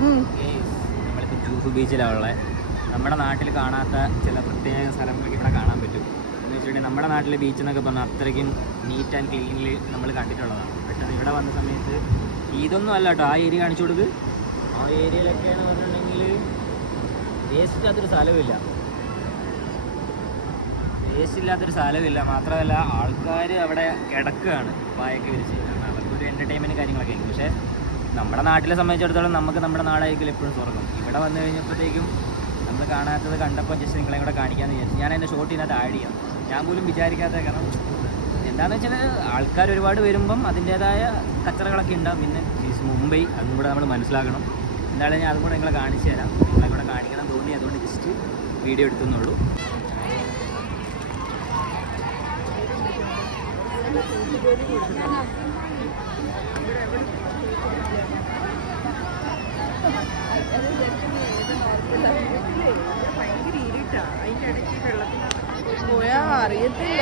നമ്മളിപ്പോൾ ജൂഹു ബീച്ചിലാണ് ഉള്ളത്. നമ്മുടെ നാട്ടിൽ കാണാത്ത ചില പ്രത്യേക സ്ഥലങ്ങൾക്ക് ഇവിടെ കാണാൻ പറ്റും. എന്ന് വെച്ചിട്ടുണ്ടെങ്കിൽ നമ്മുടെ നാട്ടിലെ ബീച്ച് എന്നൊക്കെ പറഞ്ഞാൽ അത്രയ്ക്കും നീറ്റ് ആൻഡ് ക്ലീനിൽ നമ്മൾ കണ്ടിട്ടുള്ളതാണ്. പക്ഷേ ഇവിടെ വന്ന സമയത്ത് ഇതൊന്നും അല്ല കേട്ടോ. ആ ഏരിയ കാണിച്ചു കൊടുക്ക്. ആ ഏരിയയിലൊക്കെയെന്ന് പറഞ്ഞിട്ടുണ്ടെങ്കിൽ വേസ്റ്റ് ഇല്ലാത്തൊരു സ്ഥലമില്ല. മാത്രമല്ല ആൾക്കാർ അവിടെ കിടക്കുകയാണ് പായൊക്കെ വിരിച്ച്. അവർക്കൊരു എൻ്റർടൈൻമെൻറ്റ് കാര്യങ്ങളൊക്കെ ആയിരിക്കും. പക്ഷേ നമ്മുടെ നാട്ടിലെ സംബന്ധിച്ചിടത്തോളം നമുക്ക് നമ്മുടെ നാടായിരിക്കും എപ്പോഴും സ്വർഗം. ഇവിടെ വന്നു കഴിഞ്ഞപ്പോഴത്തേക്കും നമ്മൾ കാണാത്തത് കണ്ടപ്പോൾ ജസ്റ്റ് നിങ്ങളെ കൂടെ കാണിക്കാമെന്ന് വിചാരിച്ചു. ഞാൻ എൻ്റെ ഷോട്ടിനകത്ത് ആഡ് ചെയ്യാം. ഞാൻ പോലും വിചാരിക്കാത്ത, കാരണം എന്താണെന്ന് വെച്ചാൽ ആൾക്കാർ ഒരുപാട് വരുമ്പം അതിൻ്റേതായ കച്ചറകളൊക്കെ ഉണ്ടാകും. പിന്നെ മുംബൈ അതും കൂടെ നമ്മൾ മനസ്സിലാക്കണം. എന്തായാലും ഞാൻ അതും കൂടെ നിങ്ങളെ കാണിച്ചു തരാം. നിങ്ങളെ കൂടെ കാണിക്കണം തോന്നി, അതുകൊണ്ട് ജസ്റ്റ് വീഡിയോ എടുത്തുന്നുള്ളൂ. ഭയങ്കര ഇരുട്ടാ. അതിൻ്റെ ഇടയ്ക്ക് വെള്ളത്തിന് പോയാൽ അറിയത്തില്ല.